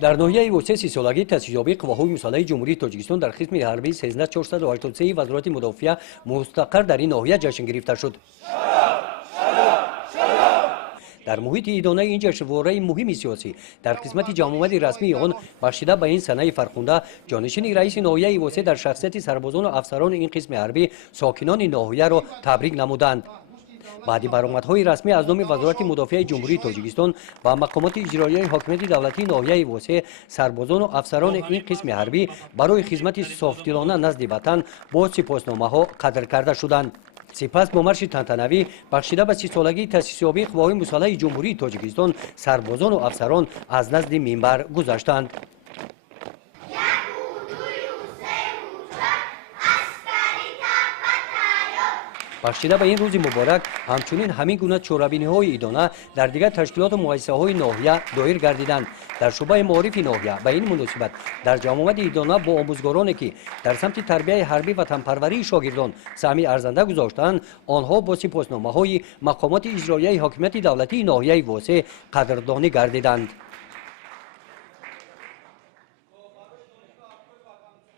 дар ноҳияи восеъ сисолагӣ таъсисёбии қувваҳои мусаллаҳи ҷумҳурии тоҷикистон дар қисми ҳарбии 13483 вазорати мудофиа мустақар дар ин ноҳия ҷашн гирифта шуд. дар муҳити идонаи ин ҷашнвораи муҳими сиёсӣ дар қисмати ҷамъомади расмии он бахшида ба ин санаи фархунда ҷонишини раиси ноҳияи восеъ дар шахсияти сарбозону афсарони ин қисми ҳарбӣ сокинони ноҳияро табрик намуданд. баъди баромадҳои расмӣ аз номи вазорати мудофиаи ҷумҳурии тоҷикистон ва мақомоти иҷроияи ҳокимияти давлатии ноҳияи восеъ сарбозону афсарони ин қисми ҳарбӣ барои хизмати софдилона назди ватан бо сипосномаҳо қадр карда шуданд. сипас бо марши тантанавӣ бахшида ба сисолагии таъсисёбии қувваҳои мусаллаҳи ҷумҳурии тоҷикистон сарбозону афсарон аз назди минбар гузаштанд. бахшида ба ин рӯзи муборак ҳамчунин ҳамин гуна чорабиниҳои идона дар дигар ташкилоту муассисаҳои ноҳия доир гардиданд. дар шӯъбаи маорифи ноҳия ба ин муносибат дар ҷамъомади идона бо омӯзгороне ки дар самти тарбияи ҳарбӣ ватанпарварии шогирдон саҳми арзанда гузоштанд, онҳо бо сипосномаҳои мақомоти иҷроияи ҳокимияти давлатии ноҳияи восеъ қадрдонӣ гардиданд.